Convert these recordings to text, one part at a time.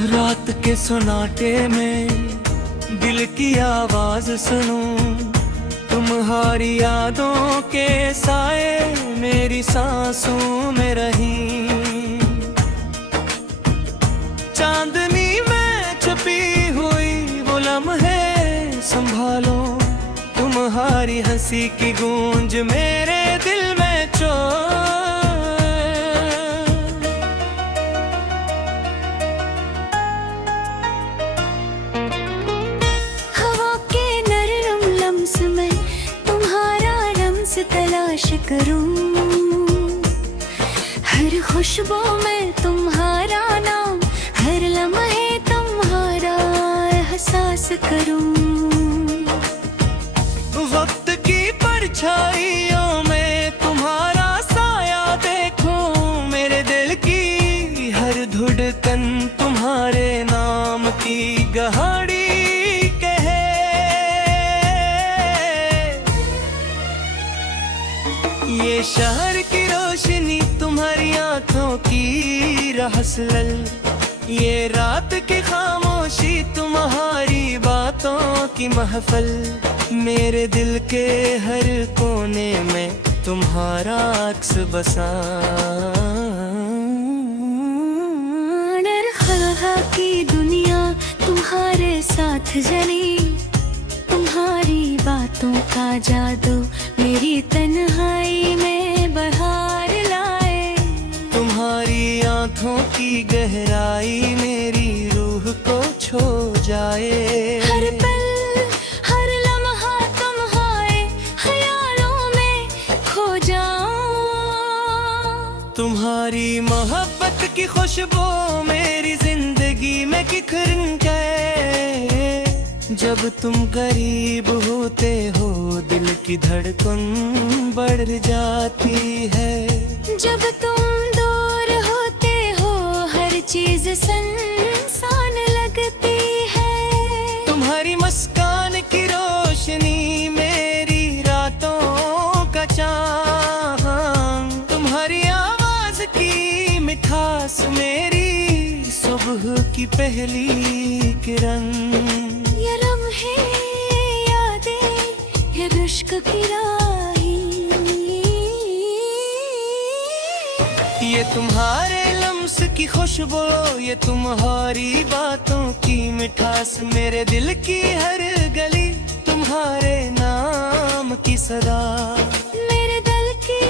रात के सन्नाटे में दिल की आवाज सुनूं, तुम्हारी यादों के साए मेरी सांसों में रही। चांदनी में छुपी हुई वो लम्हे संभालो, तुम्हारी हंसी की गूंज मेरे दिल में हवा के नरम लम्स में तुम्हारा रम्स तलाश करूं, हर खुशबू में तुम्हारा नाम, हर लम्हे तुम्हारा एहसास करूं। वक्त की परछाइयों में तुम्हारा साया देखूं, मेरे दिल की हर धड़कन तुम्हारे नाम की गहाड़ी कहे। ये शहर की रोशनी तुम्हारी आंखों की रहसल, ये रात की खामोशी तुम्हारी बातों की महफल, मेरे दिल के हर कोने में तुम्हारा अक्स बसा। नरखा की दुनिया तुम्हारे साथ जली, तुम्हारी बातों का जादू मेरी तन्हाई में बहार लाए। तुम्हारी आंखों की गहराई मेरी रूह को छू जाए। हर पल हर लम्हा तुम्हारे ख्यालों में खो जाऊं। तुम्हारी मोहब्बत की खुशबू मेरी जिंदगी में बिखर गए। जब तुम करीब होते हो दिल की धड़कन बढ़ जाती है, जब तुम दूर होते हो हर चीज सुनसान लगती है। तुम्हारी मुस्कान की रोशनी मेरी रातों का चाँद, तुम्हारी आवाज की मिठास मेरी सुबह की पहली किरण। ये लम्हे यादें ये इश्क की राही, ये तुम्हारे लम्स की खुशबू, ये तुम्हारी बातों की मिठास, मेरे दिल की हर गली तुम्हारे नाम की सदा। मेरे दिल की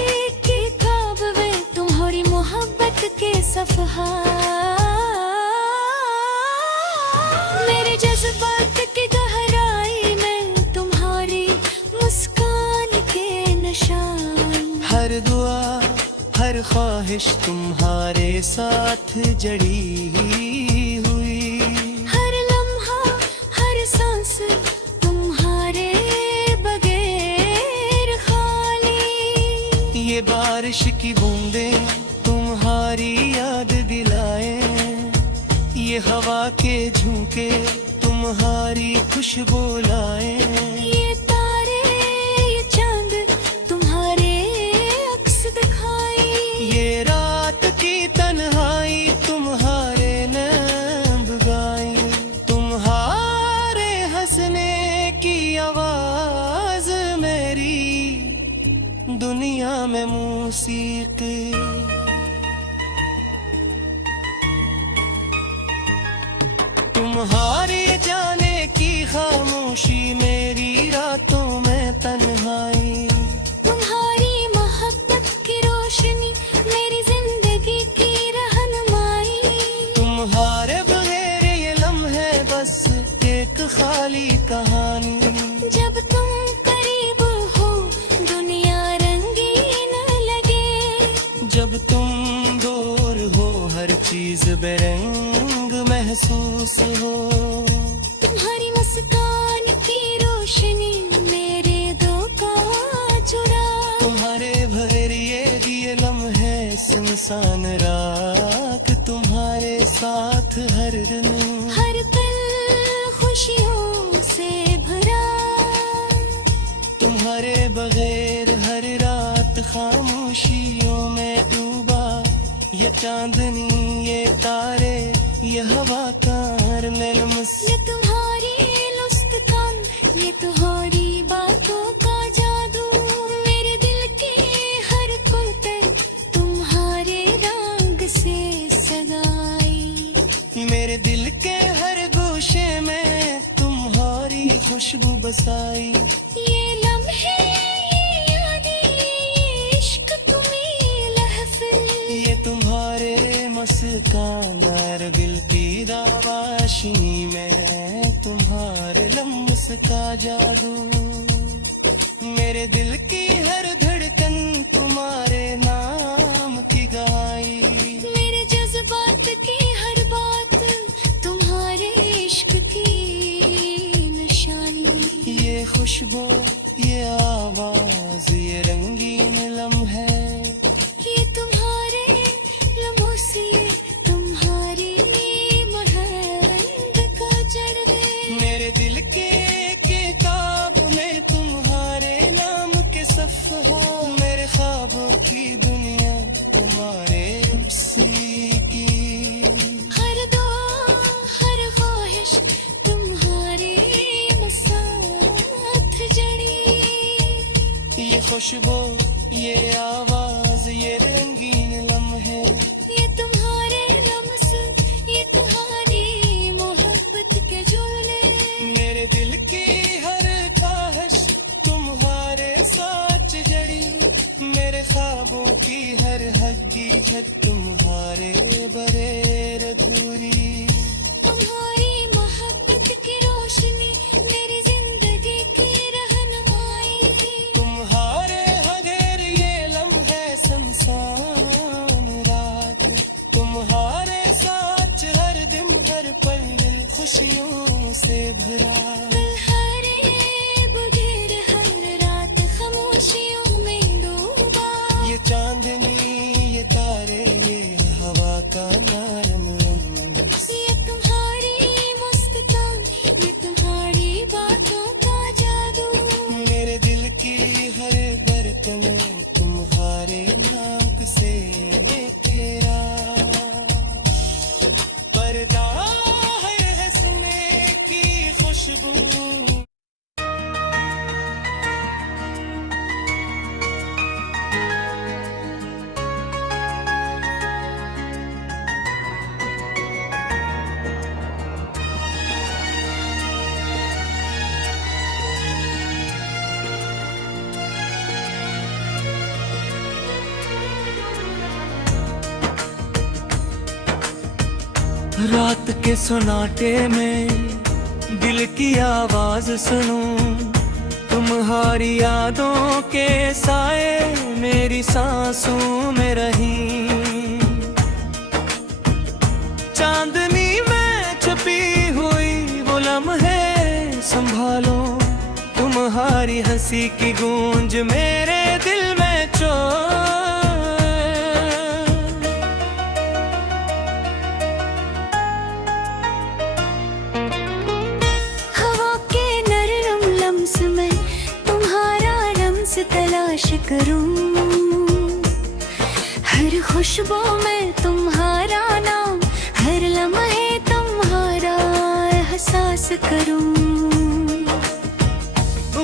किताब में तुम्हारी मोहब्बत के सफ़हा, मेरे जज्बात की गहराई में तुम्हारी मुस्कान के निशान। हर दुआ हर ख्वाहिश तुम्हारे साथ जड़ी हुई, हर लम्हा हर सांस तुम्हारे बगैर खाली। ये बारिश की बूंदें तुम्हारी याद दिलाए, ये हवा के झोंके तुम्हारी खुशबू लाए। ये तारे ये चांद तुम्हारे अक्स दिखाई, ये रात की तन्हाई तुम्हारे नाम गाई, तुम्हारे हंसने की आवाज मेरी दुनिया में मौसीकी। तुम्हारी जाने की खामोशी मेरी रातों में तन्हाई, तुम्हारी मोहब्बत की रोशनी मेरी जिंदगी की रहनुमाई। तुम्हारे बगैर ये लम्हे बस एक खाली कहानी। जब तुम करीब हो दुनिया रंगीन लगे, जब तुम दूर हो हर चीज बेरंग महसूस हो। तुम्हारी मुस्कान की रोशनी मेरे दो का चुरा, तुम्हारे भर ये दिए लम्हे सुनसान रात तुम्हारे साथ हर दिन। हर पल खुशियों से भरा, तुम्हारे बगैर हर रात खामोशियों में डूबा। ये चांदनी ये तारे ये हवा का हर लम्स, ये तुम्हारी मुस्कान, ये तुम्हारी बातों का जादू, मेरे दिल के हर कुर्ते तुम्हारे रंग से सगाई। मेरे दिल के हर गोशे में तुम्हारी खुशबू बसाई। ये लम्हे, ये यादें, ये इश्क तुम्हें लहफ़िल, ये तुम्हारे मुस्कान और दिल की दावाशी में तुम्हारे लम्स का जादू। मेरे दिल की हर धड़कन तुम्हारे नाम की गाई। मेरे जज्बात की हर बात तुम्हारे इश्क की निशानी। ये खुशबू, ये आवाज, ये रंगीन लम्हे, ये तुम्हारे लम्हों से तुम्हारी महक का जड़वे। मेरे दिल के किताब में तुम्हारे नाम के सफ़हा, मेरे ख्वाबों की दुनिया तुम्हारे सीखी। हर दुआ, हर ख्वाहिश तुम्हारे साथ जड़ी। ये खुशबू, ये आवाज, ये रंगीन लम्हे, ये तुम्हारे लम्स, ये तुम्हारी मोहब्बत के झूले। मेरे दिल की हर ख्वाहिश तुम्हारे साथ जड़ी। मेरे ख्वाबों की हर हकीकत तुम्हारे बगैर अधूरी। तुम्हारी मोहब्बत की रोशनी मेरी जिंदगी की रहनुमाई। तुम्हारे बगैर ये लम्हे शमशान रात। तुम्हारे साथ हर दिन हर पल खुशियों से भरा। हरे बगैर हर रात खामोशियों में डूबा। ये चांदनी, ये तारे, ये हवा का नरम रंग, ये तुम्हारी मुस्कान, ये तुम्हारी बातों का जादू। मेरे दिल की हर बर्तन तुम्हारे नाक से घेरा। पर्दा है हंसने की खुशबू। रात के सन्नाटे में दिल की आवाज सुनूं। तुम्हारी यादों के साए मेरी सांसों में रही। चांदनी में छुपी हुई वो लम्हे संभालो। तुम्हारी हंसी की गूंज मेरे दिल में चोर। हवा के नरम लम्स में तुम्हारा रम्स तलाश करूं। हर खुशबू में तुम्हारा नाम, हर लम्हे तुम्हारा एहसास करूं।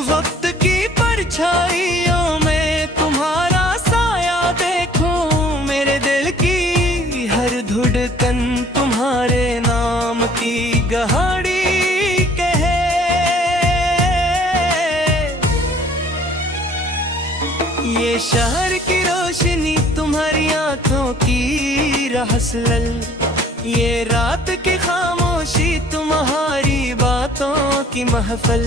वक्त की परछाइयों में तुम्हारा साया देखूं। मेरे दिल की हर धड़कन तुम्हारे नाम की गहाड़ी कहे। ये शहर की रोशनी तुम्हारी आंखों की रहस्लल। ये रात की खामोशी तुम्हारी बातों की महफल।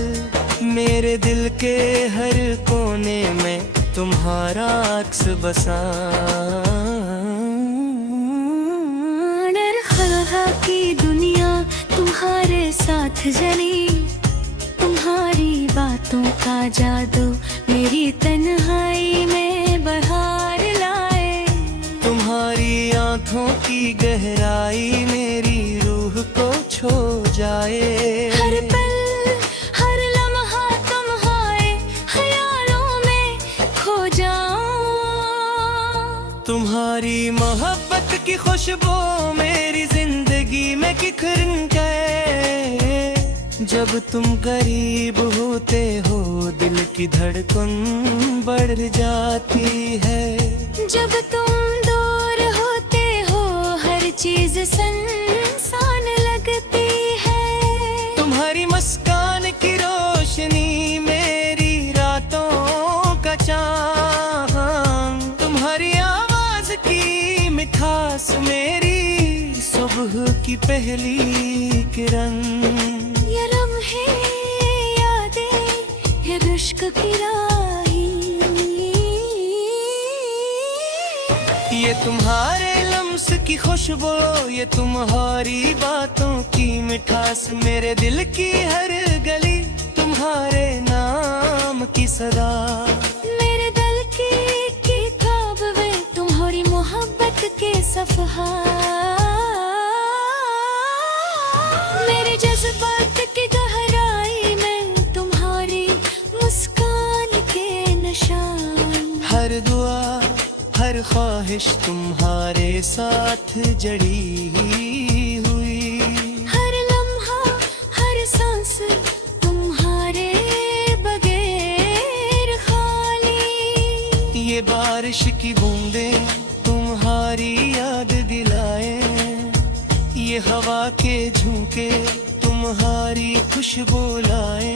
मेरे दिल के हर कोने में तुम्हारा अक्स बसा। नरखा की दुनिया तुम्हारे साथ जली। तुम्हारी बातों का जादू मेरी तन्हाई में बहार लाए। तुम्हारी आंखों की गहराई मेरी रूह को छू जाए। हर पल, हर लम्हा तुम्हारे ख्यालों में खो जाऊं। तुम्हारी मोहब्बत की खुशबू मेरी जिंदगी में जब तुम करीब होते हो दिल की धड़कन बढ़ जाती है। जब तुम दूर होते हो हर चीज सुनसान लगती है। तुम्हारी मुस्कान की रोशनी मेरी रातों का चाँद, तुम्हारी आवाज की मिठास मेरी सुबह की पहली किरण। ये लम्हे यादें ये इश्क की राही, ये तुम्हारे लम्स की खुशबू, ये तुम्हारी बातों की मिठास मेरे दिल की हर गली, तुम्हारे नाम की सदा। मेरे दिल की ख्वाब वे तुम्हारी मोहब्बत के सफहा। मेरे जज्बात की गहराई में तुम्हारी मुस्कान के निशान। हर दुआ हर ख्वाहिश तुम्हारे साथ जड़ी हुई, हर लम्हा हर सांस तुम्हारे बगैर खाली। ये बारिश की बूंदें तुम्हारी याद दिलाए, ये हवा के झोंके तुम्हारी खुशबू लाए।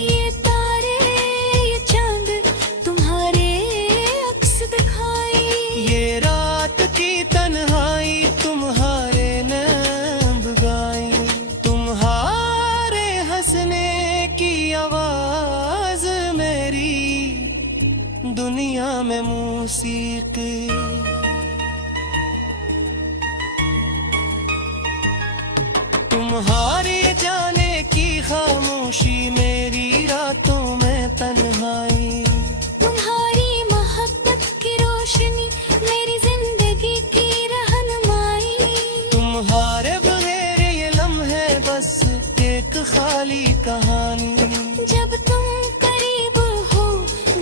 ये तारे ये चांद तुम्हारे अक्स दिखाई। ये रात की तन्हाई तुम्हारे नाम गाई, तुम्हारे हंसने की आवाज मेरी दुनिया में मौसीकी। तुम्हारी जाने की खामोशी मेरी रातों में तन्हाई। तुम्हारी मोहब्बत की रोशनी मेरी जिंदगी की रहनुमाई। तुम्हारे बगैर ये लम्हे बस एक खाली कहानी। जब तुम करीब हो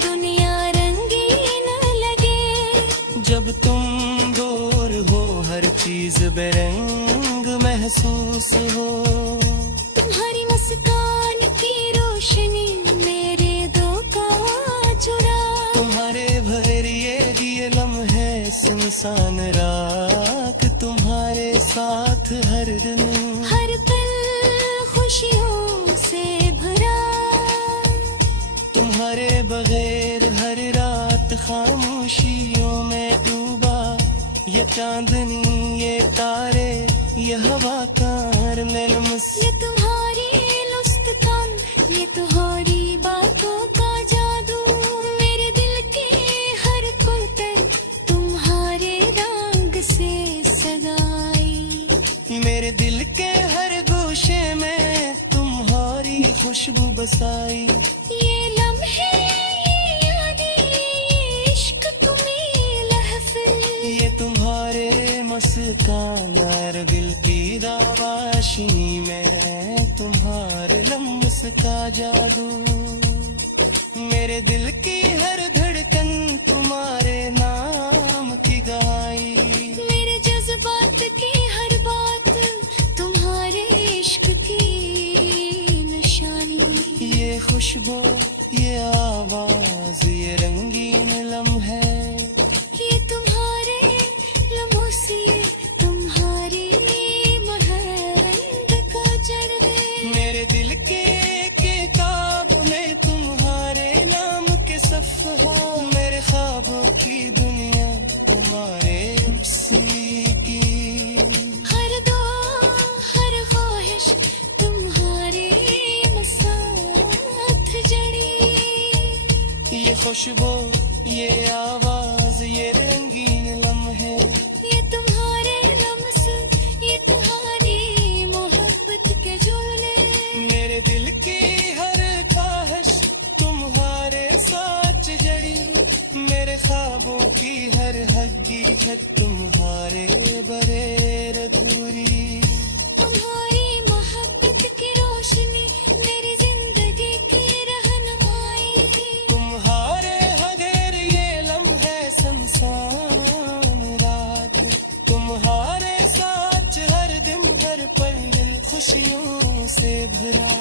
दुनिया रंगीन लगे। जब तुम दूर हो हर चीज बेरंग महसूस हो। तुम्हारी मुस्कान की रोशनी मेरे दो का चुरा। तुम्हारे भर ये लम्हे सुनसान रात, तुम्हारे साथ हर दिन हर पल खुशियों से भरा। तुम्हारे बगैर हर रात खामोशियों में डूबा। ये चांदनी ये तारे ये हवा का हर लम्स। ये तुम्हारी मुस्कान ये तुम्हारी बातों का जादू। मेरे दिल के हर कुर्ते तुम्हारे रंग से सगाई। मेरे दिल के हर गोशे में तुम्हारी खुशबू बसाई। ये लम्हे ये यादें ये इश्क तुम्हें लहफ़िल। ये तुम्हारे मुस्कान और दिल की दावाशिनी में तुम्हारे लम्स का जादू। मेरे दिल की हर धड़कन तुम्हारे नाम की गाई। मेरे जज्बात की हर बात तुम्हारे इश्क की निशानी। ये खुशबू ये आवाज ये रंगीन लम्हे, ये तुम्हारे लम्हों से तुम्हारी महक का जलवे। मेरे दिल के किताब में तुम्हारे नाम के सफ़हा। मेरे ख्वाबों की दुनिया तुम्हारे की। हर दुआ हर ख्वाहिश तुम्हारे साथ जड़ी। ये खुशबू ये आवाज ये रंगीन लम्हे, ये तुम्हारे लम्स ये तुम्हारी मोहब्बत के झूले। मेरे दिल की हर ख्वाहिश तुम्हारे साथ जड़ी। मेरे ख्वाबों की हर हकीकत तुम्हारे बगैर अधूरी। तुम्हारी मोहब्बत की रोशनी मेरी जिंदगी की रहनुमाई। तुम्हारे बगैर ये लम्हे शमशान रात। तुम्हारे साथ हर दिन हर पल खुशियों से भरा।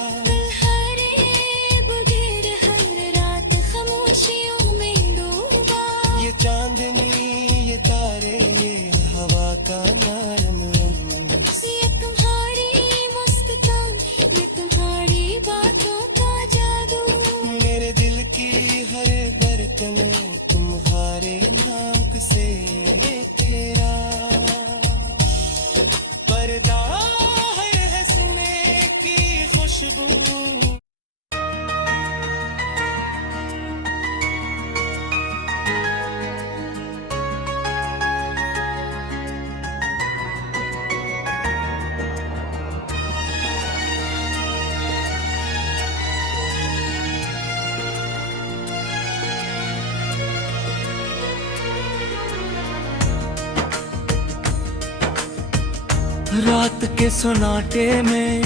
रात के सन्नाटे में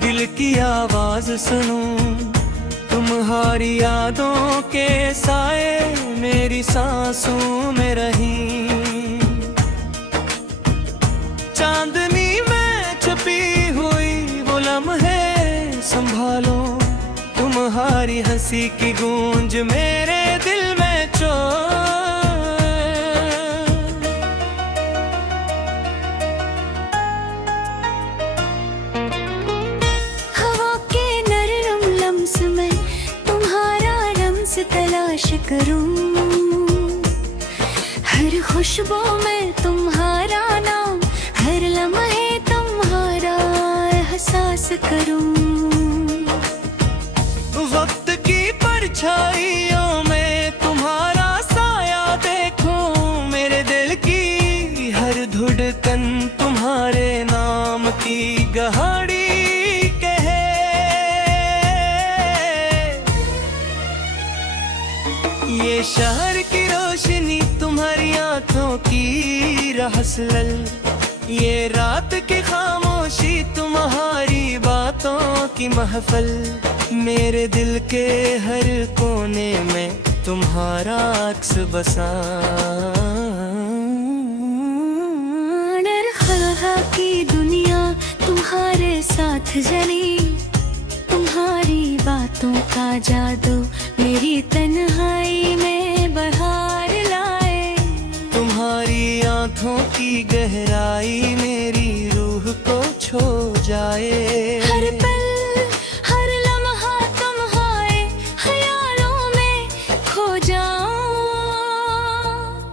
दिल की आवाज सुनूं, तुम्हारी यादों के साए मेरी सांसों में रही। चांदनी में छुपी हुई वो लम्हे संभालो, तुम्हारी हंसी की गूंज मेरे दिल में हवा के नरम लम्स में तुम्हारा रम्स तलाश करूं, हर खुशबू में तुम्हारा नाम, हर लम्हे तुम्हारा एहसास करूं। वक्त की परछाइयों में तुम्हारा साया देखूं, मेरे दिल की हर धड़कन तुम्हारे नाम की गहाड़ी कहे। ये शहर की रोशनी तुम्हारी आंखों की रहस्लल, ये रात की खामोशी तुम्हारी बातों की महफल, मेरे दिल के हर कोने में तुम्हारा अक्स बसा। नरखा की दुनिया तुम्हारे साथ जली, तुम्हारी बातों का जादू मेरी तन्हाई में बहार लाए। तुम्हारी आंखों की गहराई मेरी रूह को छू जाए। हर पल हर लम्हा तुम्हारे ख्यालों में खो जाऊं,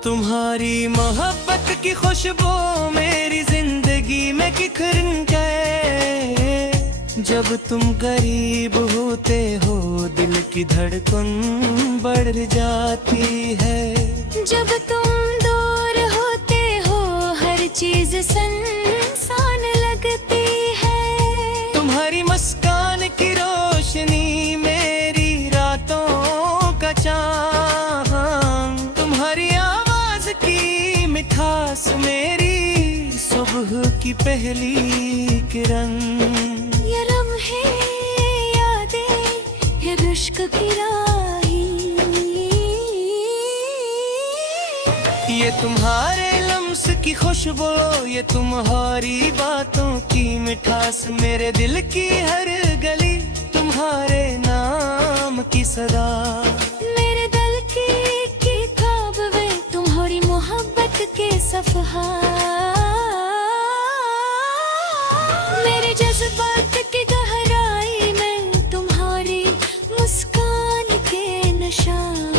तुम्हारी मोहब्बत की खुशबू मेरी जिंदगी में बिखर गए। जब तुम करीब होते हो दिल की धड़कन बढ़ जाती है, जब तुम दूर होते हो हर चीज सुनसान लगती है। तुम्हारी मुस्कान की रोशनी मेरी रातों का चाँद, तुम्हारी आवाज की मिठास मेरी सुबह की पहली किरण। ये लम्हे यादें ये इश्क की राही, ये तुम्हारे लम्स की खुशबू, ये तुम्हारी बातों की मिठास, मेरे दिल की हर गली तुम्हारे नाम की सदा। मेरे दिल की ख्वाब वे तुम्हारी मोहब्बत के सफहा, मेरे जज्बात की गहराई में तुम्हारी मुस्कान के निशान।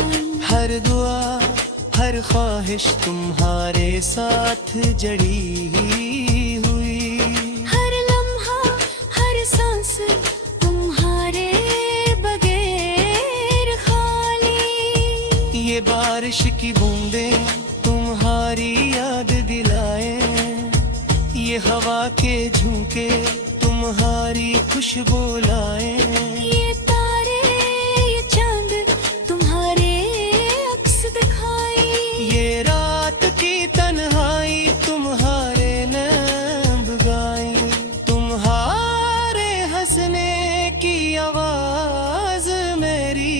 हर दुआ हर ख्वाहिश तुम्हारे साथ जड़ी हुई, हर लम्हा हर सांस तुम्हारे बगैर खाली। ये बारिश की बूंदें तुम्हारी याद दिलाए, ये हवा के झोंके तुम्हारी खुशबू लाए। ये तारे ये चांद तुम्हारे अक्स दिखाई, ये रात की तन्हाई तुम्हारे नाम गाई, तुम्हारे हंसने की आवाज मेरी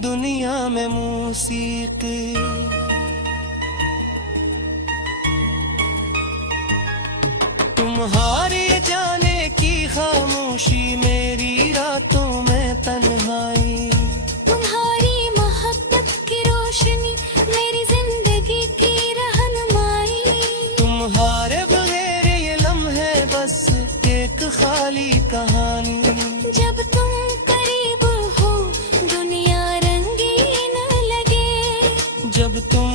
दुनिया में मौसीकी। तुम्हारे जाने की खामोशी मेरी रातों में तन्हाई, तुम्हारी मोहब्बत की रोशनी मेरी जिंदगी की रहनुमाई। तुम्हारे बगैर ये लम्हे बस एक खाली कहानी। जब तुम करीब हो दुनिया रंगीन लगे, जब तुम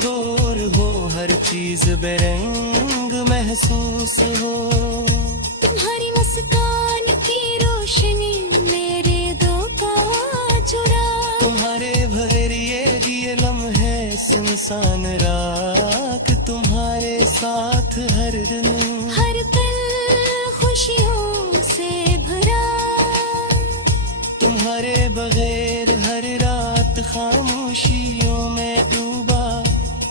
दूर हो हर चीज बेरंग महसूस हो। तुम्हारी मुस्कान की रोशनी मेरे दो का चुरा, तुम्हारे भर ये दिए लम्हे सुनसान रात तुम्हारे साथ हर दिन। हर पल खुशियों से भरा, तुम्हारे बगैर हर रात खामोशियों में डूबा।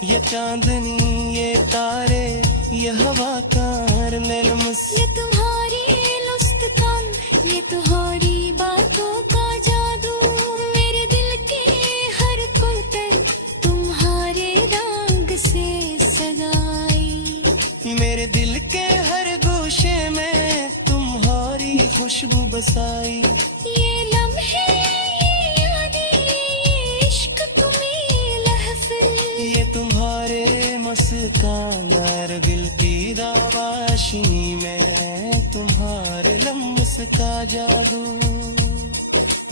ये चांदनी ये तारे ये हवा का हर लम्स, ये तुम्हारी लुस्कान, ये तुम्हारी बातों का जादू, मेरे दिल के हर कुलतन तुम्हारे रंग से सगाई। मेरे दिल के हर गोशे में तुम्हारी खुशबू बसाई। ये लम्हे, ये यादें, ये इश्क तुम्हें लहफ़िल, ये तुम्हारे मुस्कान और दिल की दावाशी में तुम्हारे लम्स का जादू।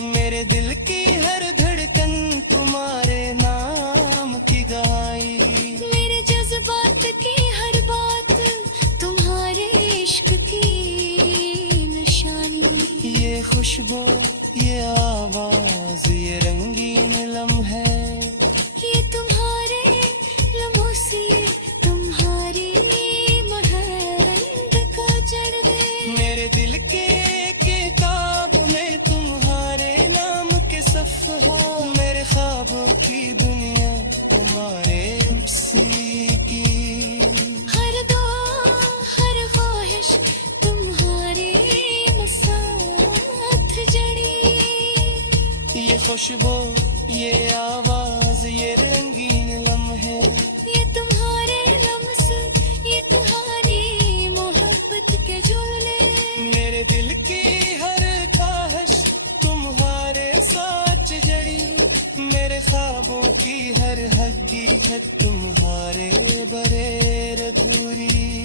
मेरे दिल की हर धड़कन तुम्हारे नाम की गवाही। मेरे जज्बात की हर बात तुम्हारे इश्क की निशानी। ये खुशबू, ये आवाज, ये रंगीन लम्हे, ये तुम्हारे लम्हों से तुम्हारी महक का जलवे। मेरे दिल के किताब में तुम्हारे नाम के सफ़हा, मेरे ख्वाबों की दुनिया तुम्हारे उसी की। हर दुआ, हर ख्वाहिश तुम्हारे साथ जड़ी। ये खुशबू, ये आवाज, ये रंगीन लम्हे, ये तुम्हारे लम्स, ये तुम्हारी मोहब्बत के झूले। मेरे दिल की हर ख्वाहिश तुम्हारे साथ जड़ी। मेरे ख्वाबों की हर हकीकत तुम्हारे बरेर अधूरी।